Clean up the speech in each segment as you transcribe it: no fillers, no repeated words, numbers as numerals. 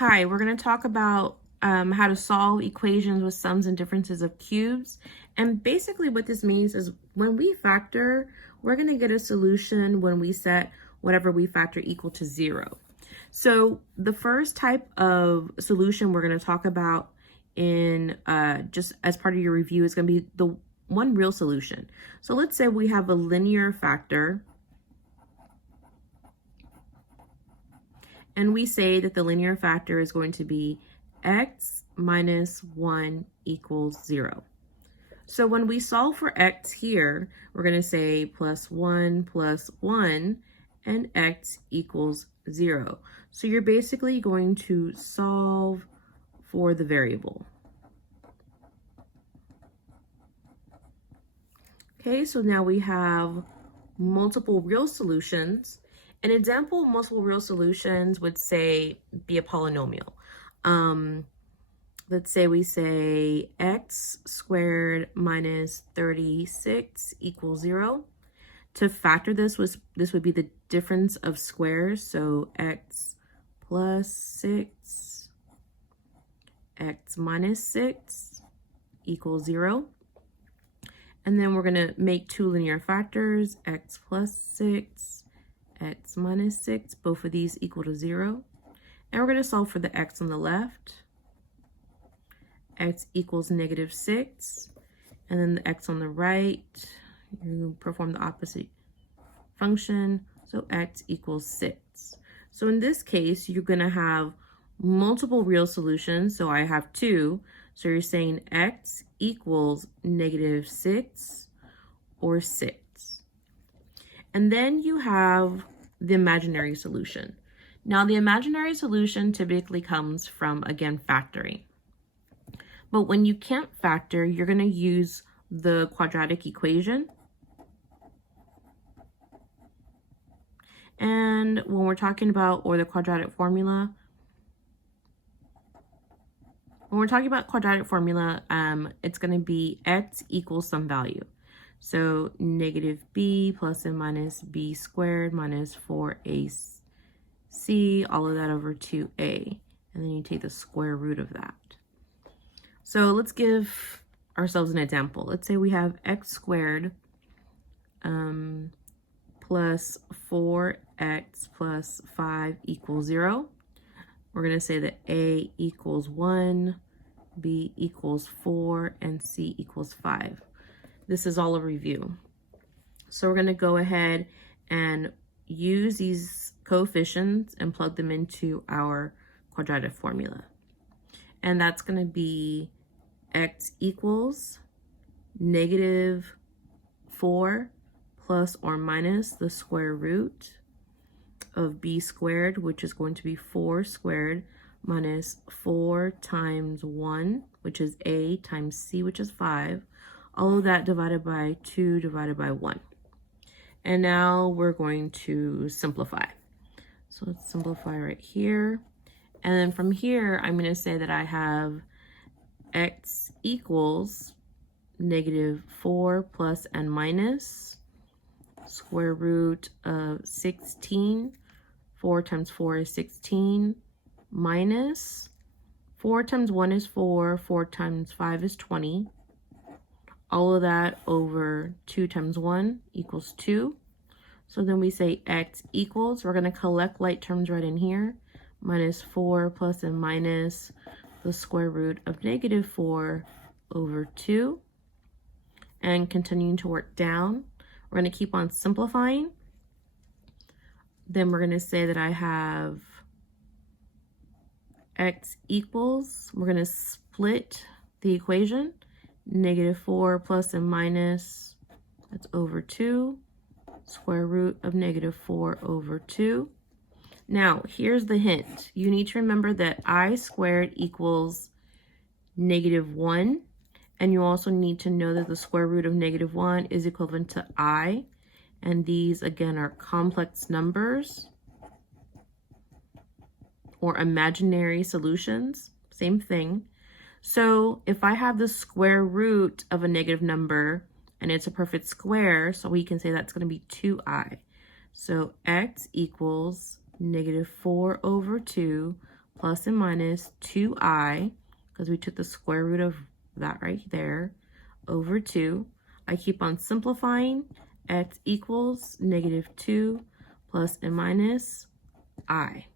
Hi, we're going to talk about how to solve equations with sums and differences of cubes. And basically what this means is when we factor, we're going to get a solution when we set whatever we factor equal to 0. So the first type of solution we're going to talk about in just as part of your review is going to be the one real solution. So let's say we have a linear factor, and we say that the linear factor is going to be x minus 1 equals 0. So when we solve for x here, we're going to say plus 1 and x equals 0. So you're basically going to solve for the variable. Okay, so now we have multiple real solutions. An example of multiple real solutions would say be a polynomial. Let's say we say x squared minus 36 equals 0. To factor this would be the difference of squares. So x plus 6, x minus 6 equals 0. And then we're going to make two linear factors, x plus 6, x minus 6, both of these equal to 0. And we're going to solve for the x on the left. X equals negative 6. And then the x on the right, you perform the opposite function. So x equals 6. So in this case, you're going to have multiple real solutions. So I have 2. So you're saying x equals negative 6 or 6. And then you have the imaginary solution. Now the imaginary solution typically comes from, again, factoring. But when you can't factor, you're going to use the quadratic equation. And when we're talking about, or the quadratic formula, when we're talking about quadratic formula, it's going to be x equals some value. So negative b plus and minus b squared minus 4ac, all of that over 2a. And then you take the square root of that. So let's give ourselves an example. Let's say we have x squared plus 4x plus 5 equals 0. We're going to say that a equals 1, b equals 4, and c equals 5. This is all a review. So we're going to go ahead and use these coefficients and plug them into our quadratic formula. And that's going to be x equals negative 4 plus or minus the square root of b squared, which is going to be 4 squared minus 4 times 1, which is a, times c, which is 5. All of that divided by 2 divided by 1. And now we're going to simplify. So let's simplify right here. And then from here, I'm going to say that I have x equals negative 4 plus and minus square root of 16. 4 times 4 is 16 minus 4 times 1 is 4. 4 times 5 is 20. All of that over 2 times 1 equals 2. So then we say x equals, we're going to collect like terms right in here, minus 4 plus and minus the square root of negative 4 over 2. And continuing to work down, we're going to keep on simplifying. Then we're going to say that I have x equals, we're going to split the equation, negative 4 plus and minus, that's over 2, square root of negative 4 over 2. Now, here's the hint. You need to remember that I squared equals negative 1. And you also need to know that the square root of negative 1 is equivalent to I. And these, again, are complex numbers or imaginary solutions. Same thing. So if I have the square root of a negative number and it's a perfect square, so we can say that's going to be 2i. So x equals negative 4 over 2 plus and minus 2i, because we took the square root of that right there, over 2. I keep on simplifying. X equals -2 plus and minus I.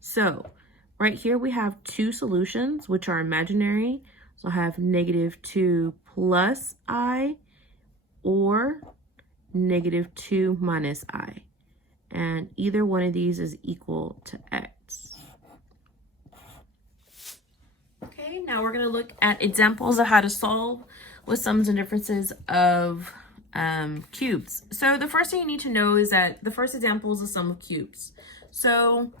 So right here we have two solutions which are imaginary. So I have -2 plus I or -2 minus I. And either one of these is equal to X. Okay, now we're going to look at examples of how to solve with sums and differences of cubes. So the first thing you need to know is that the first example is a sum of cubes. So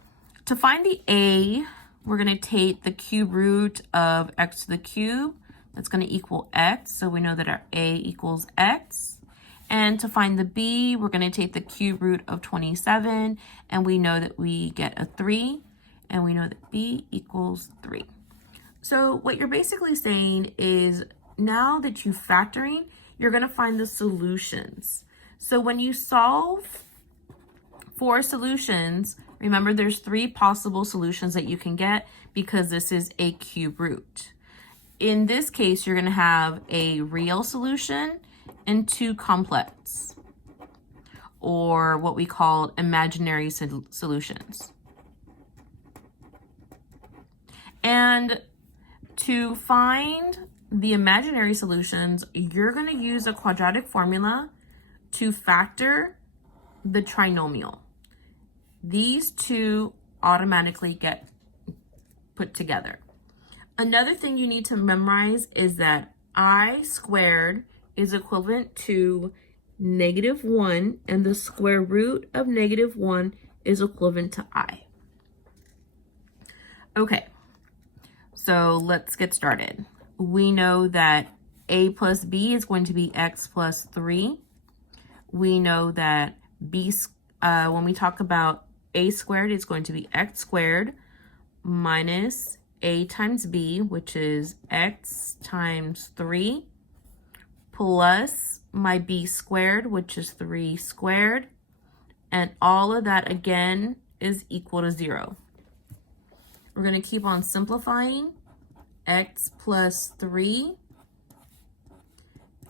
to find the a, we're going to take the cube root of x to the cube. That's going to equal x. So we know that our a equals x. And to find the b, we're going to take the cube root of 27. And we know that we get a 3. And we know that b equals 3. So what you're basically saying is now that you're factoring, you're going to find the solutions. So when you solve for solutions, remember there's 3 possible solutions that you can get because this is a cube root. In this case, you're going to have a real solution and 2 complex, or what we call imaginary solutions. And to find the imaginary solutions, you're going to use a quadratic formula to factor the trinomial. These two automatically get put together. Another thing you need to memorize is that I squared is equivalent to -1, and the square root of -1 is equivalent to I. Okay, so let's get started. We know that a plus b is going to be x plus 3. We know that when we talk about a squared, it's going to be x squared minus a times b, which is x times 3, plus my b squared, which is 3 squared. And all of that, again, is equal to 0. We're going to keep on simplifying. X plus 3,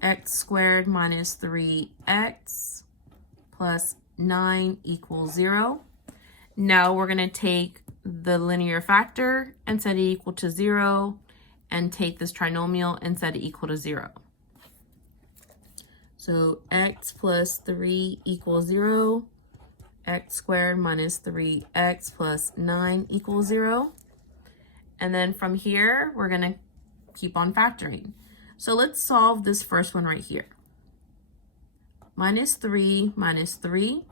x squared minus 3x plus 9 equals 0. Now we're going to take the linear factor and set it equal to 0, and take this trinomial and set it equal to 0. So x plus 3 equals 0, x squared minus 3x plus 9 equals 0. And then from here, we're going to keep on factoring. So let's solve this first one right here. -3 minus 3,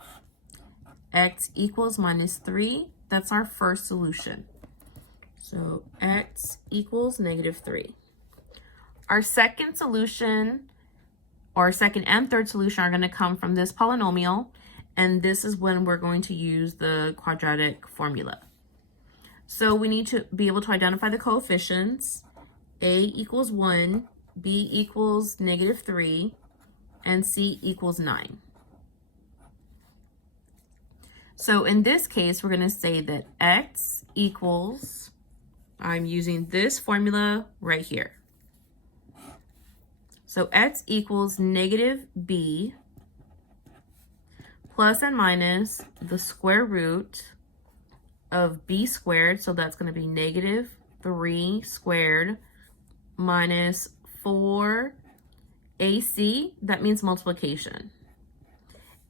x equals -3. That's our first solution. So x equals -3. Our second solution, or second and third solution, are going to come from this polynomial. And this is when we're going to use the quadratic formula. So we need to be able to identify the coefficients. A equals 1, B equals -3, and C equals 9. So in this case, we're going to say that x equals, I'm using this formula right here. So x equals -b plus and minus the square root of b squared, so that's going to be -3 squared minus 4ac, that means multiplication.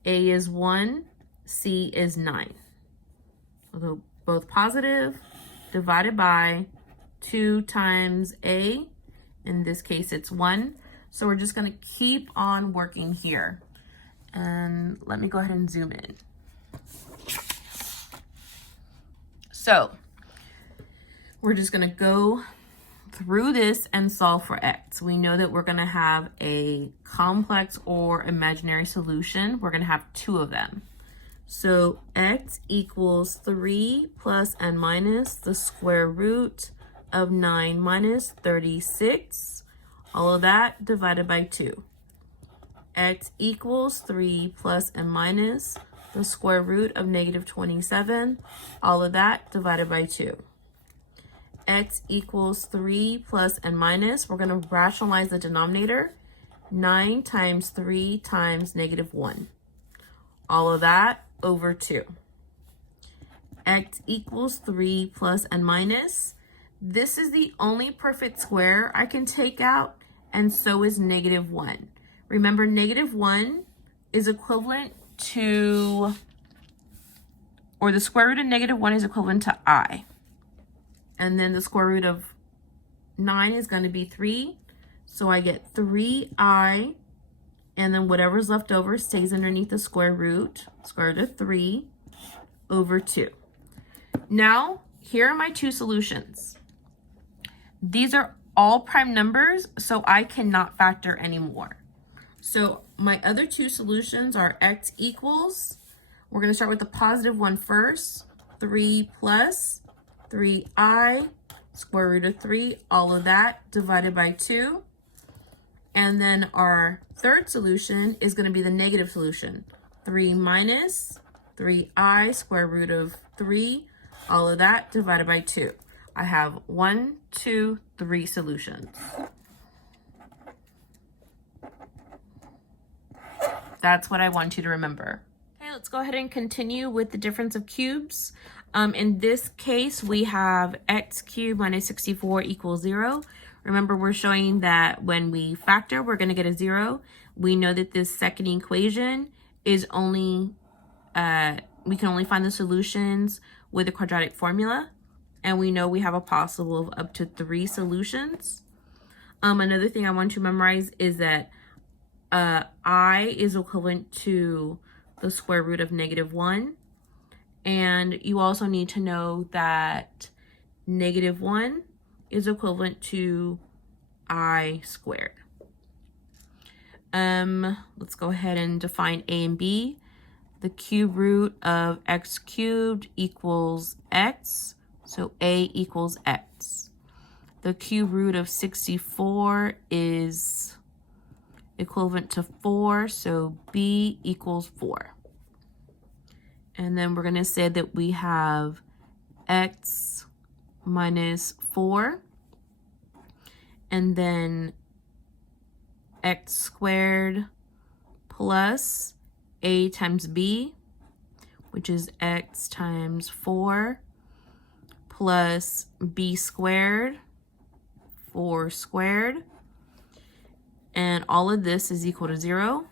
A is 1, c is 9. So both positive, divided by 2 times a, in this case it's 1. So we're just going to keep on working here. And let me go ahead and zoom in. So we're just going to go through this and solve for x. We know that we're going to have a complex or imaginary solution. We're going to have 2 of them. So x equals 3 plus and minus the square root of 9 minus 36. All of that divided by 2. X equals 3 plus and minus the square root of -27. All of that divided by 2. x equals 3 plus and minus. We're going to rationalize the denominator. 9 times 3 times negative 1. All of that over 2. X equals 3 plus and minus. This is the only perfect square I can take out, and so is negative 1. Remember, negative 1 is equivalent to, or the square root of negative 1 is equivalent to I. And then the square root of 9 is going to be 3. So I get 3i, and then whatever's left over stays underneath the square root of 3 over 2. Now, here are my two solutions. These are all prime numbers, so I cannot factor anymore. So my other two solutions are x equals, we're going to start with the positive one first, 3 plus 3i, square root of 3, all of that divided by 2. And then our third solution is going to be the negative solution, 3 minus 3i, square root of 3, all of that divided by 2. I have 1, 2, 3 solutions. That's what I want you to remember. Okay, let's go ahead and continue with the difference of cubes. In this case, we have x cubed minus 64 equals 0. Remember, we're showing that when we factor, we're going to get a 0. We know that this second equation is only, we can only find the solutions with a quadratic formula. And we know we have a possible of up to 3 solutions. Another thing I want to memorize is that I is equivalent to the square root of negative 1. And you also need to know that negative 1 is equivalent to I squared. Let's go ahead and define A and B. The cube root of x cubed equals x, so A equals x. The cube root of 64 is equivalent to 4, so B equals 4. And then we're going to say that we have x minus 4, and then x squared plus a times b, which is x times 4, plus b squared, 4 squared, and all of this is equal to 0.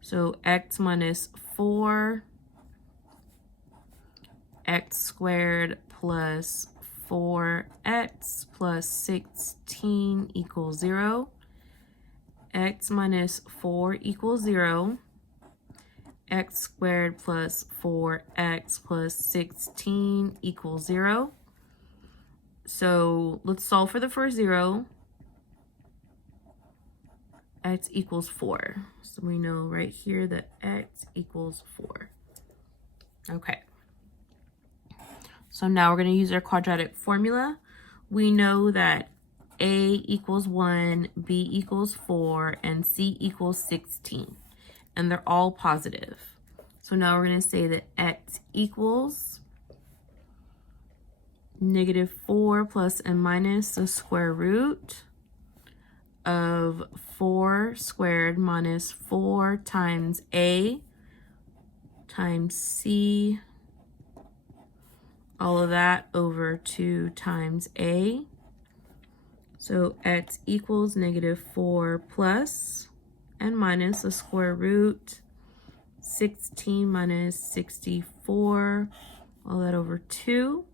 So x minus 4, x squared plus 4x plus 16 equals 0. X minus 4 equals 0. X squared plus 4x plus 16 equals 0. So let's solve for the first 0. X equals 4. So we know right here that x equals 4. Okay. So now we're going to use our quadratic formula. We know that A equals 1, B equals 4, and C equals 16. And they're all positive. So now we're going to say that x equals negative 4 plus and minus the square root of 4 squared minus 4 times A times C, all of that over 2 times A. So x equals negative 4 plus and minus the square root 16 minus 64, all that over 2.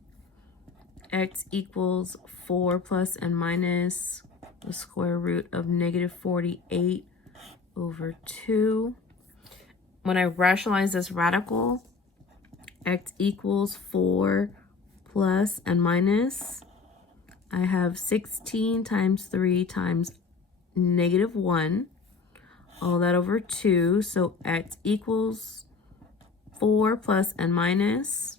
X equals 4 plus and minus the square root of negative 48 over 2. When I rationalize this radical, x equals 4 plus and minus, I have 16 times 3 times negative 1, all that over 2. So x equals 4 plus and minus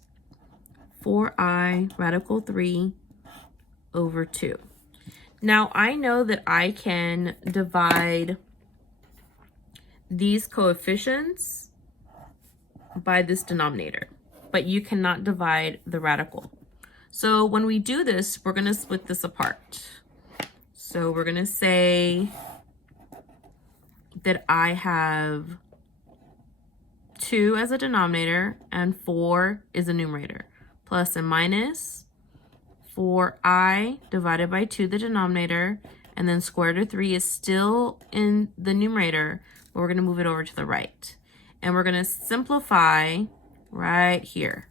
4i radical 3 over 2. Now I know that I can divide these coefficients by this denominator, but you cannot divide the radical. So when we do this, we're going to split this apart. So we're going to say that I have 2 as a denominator and 4 is a numerator. Plus and minus 4i divided by 2, the denominator, and then square root of 3 is still in the numerator, but we're going to move it over to the right. And we're going to simplify right here.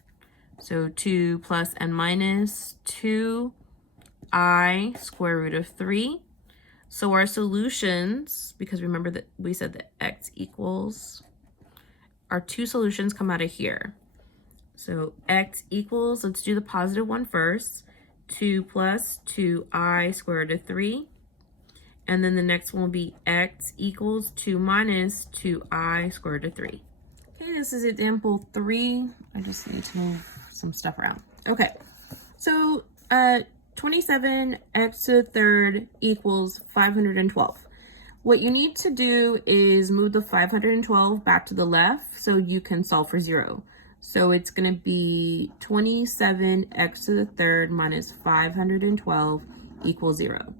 So 2 plus and minus 2i square root of 3. So our solutions, because remember that we said that x equals, our 2 solutions come out of here. So x equals, let's do the positive one first, 2 plus 2i square root of 3. And then the next one will be x equals 2 minus 2i square root of 3. Okay, this is example 3. I just need to move some stuff around. Okay, so 27x to the third equals 512. What you need to do is move the 512 back to the left so you can solve for 0. So it's going to be 27x to the third minus 512 equals 0.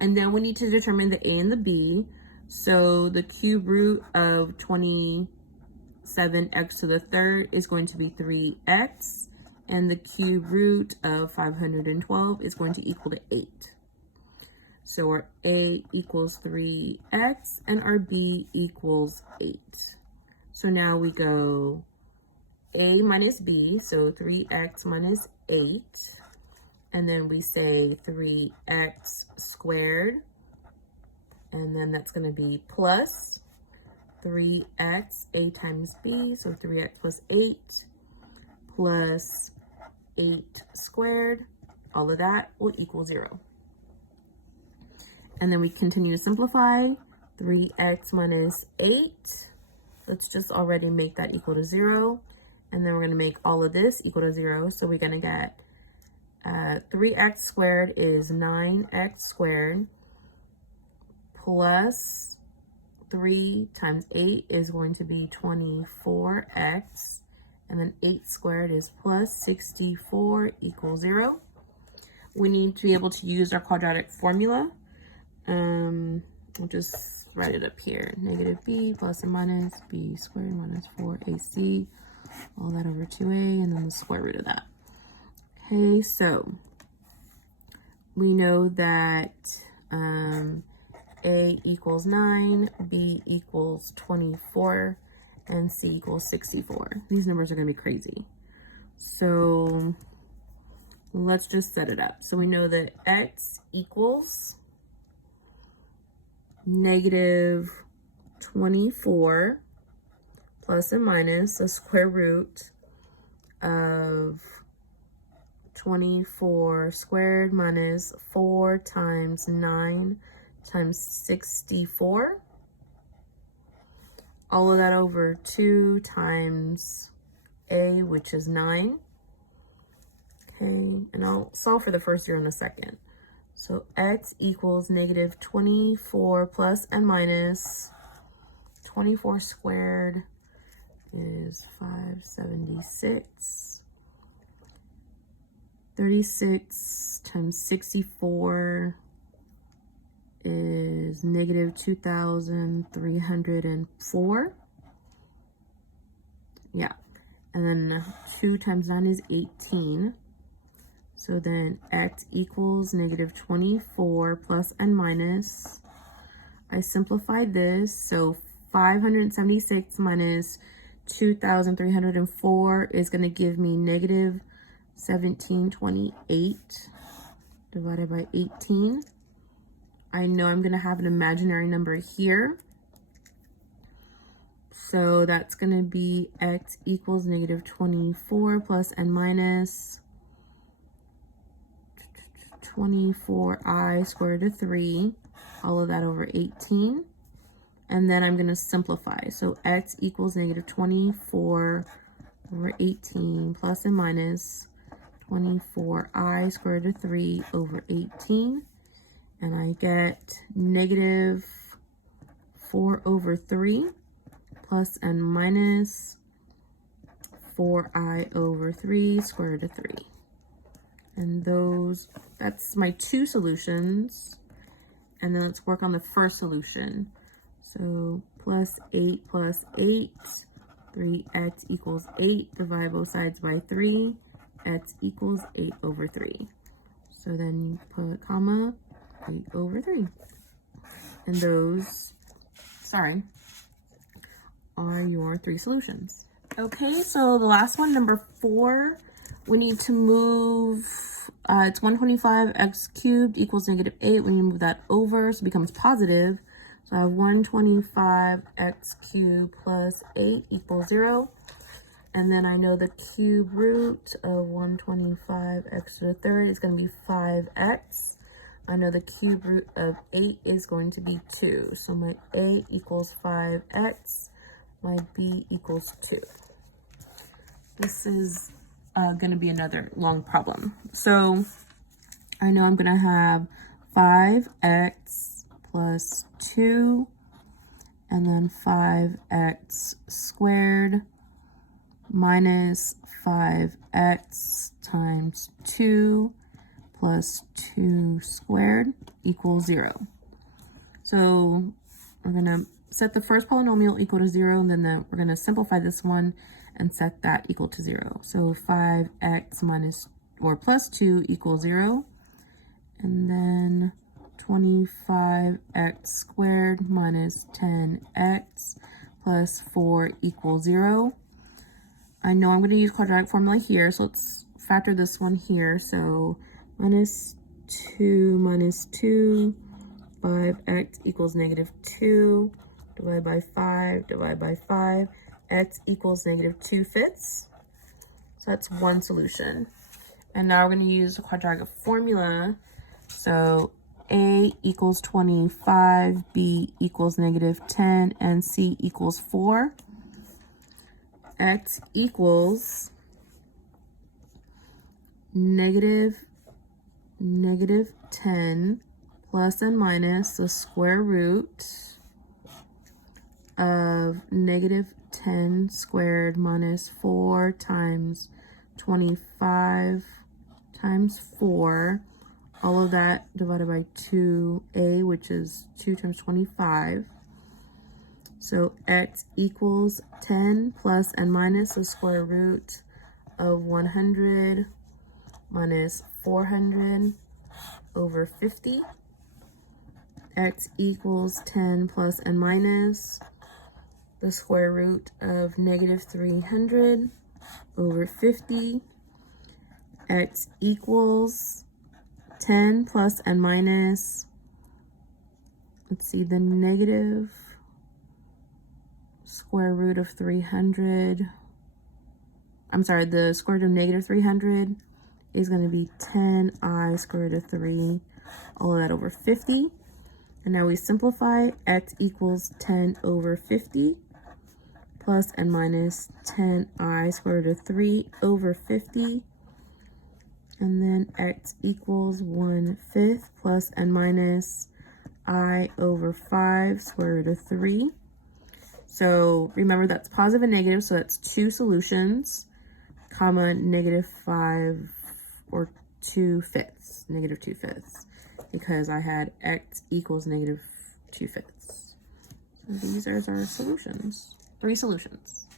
And then we need to determine the a and the b. So the cube root of 27x to the third is going to be 3x. And the cube root of 512 is going to equal to 8. So our a equals 3x and our b equals 8. So now we go a minus b, so 3x minus 8. And then we say 3x squared. And then that's going to be plus 3x, a times b, so 3x plus 8, plus 8 squared. All of that will equal 0. And then we continue to simplify. 3x minus 8. Let's just already make that equal to 0. And then we're going to make all of this equal to 0. So we're going to get 3x squared is 9x squared plus 3 times 8 is going to be 24x. And then 8 squared is plus 64 equals 0. We need to be able to use our quadratic formula. We'll just write it up here. Negative b plus or minus b squared minus 4ac. All that over 2a and then the square root of that. Okay, so we know that a equals 9, b equals 24, and c equals 64. These numbers are going to be crazy. So let's just set it up. So we know that x equals negative 24 plus and minus the square root of 24 squared minus 4 times 9 times 64. All of that over 2 times a, which is 9. Okay, and I'll solve for the first year in a second. So x equals negative 24 plus and minus 24 squared is 576. 36 times 64 is negative 2,304. Yeah, and then 2 times 9 is 18. So then x equals negative 24 plus and minus. I simplified this, so 576 minus 2,304 is going to give me negative 1728 divided by 18. I know I'm going to have an imaginary number here. So that's going to be x equals negative 24 plus and minus 24i squared root of 3, all of that over 18. And then I'm going to simplify. So x equals negative 24 over 18 plus and minus 24i squared root of 3 over 18. And I get negative 4 over 3 plus and minus 4i over 3 square root of 3. And that's my two solutions. And then let's work on the first solution. So plus 8 plus 8, 3x equals 8, divide both sides by 3, x equals 8 over 3. So then you put comma 8 over 3. And those, are your three solutions. Okay, so the last one, number 4, we need to move, it's 125x cubed equals negative 8. We need to move that over, so it becomes positive. So I have 125x cubed plus 8 equals 0. And then I know the cube root of 125x to the third is going to be 5x. I know the cube root of 8 is going to be 2. So my A equals 5x, my B equals 2. This is going to be another long problem. So I know I'm going to have 5x plus 2, and then 5x squared minus 5x times 2 plus 2 squared equals 0. So we're going to set the first polynomial equal to 0, and then we're going to simplify this one and set that equal to 0. So 5x minus or plus 2 equals 0. And then 25x squared minus 10x plus 4 equals 0. I know I'm going to use quadratic formula here, so let's factor this one here. So minus 2 minus 2, 5x equals negative 2, divided by 5, divided by 5, x equals negative 2/5. So that's one solution. And now we're going to use the quadratic formula. So A equals 25, B equals negative 10, and C equals 4. X equals negative 10 plus and minus the square root of negative 10 squared minus 4 times 25 times 4. All of that divided by 2a, which is 2 times 25. So x equals 10 plus and minus the square root of 100 minus 400 over 50. X equals 10 plus and minus the square root of negative 300 over 50. X equals 10 plus and minus, let's see, the negative square root of 300. I'm sorry, the square root of negative 300 is going to be 10i square root of 3, all of that over 50. And now we simplify. X equals 10 over 50 plus and minus 10i square root of 3 over 50. And then x equals 1/5 plus and minus I over 5 square root of 3. So remember that's positive and negative, so that's two solutions, comma negative 5 or 2/5, negative 2/5, because I had x equals negative 2/5. So these are our solutions, three solutions.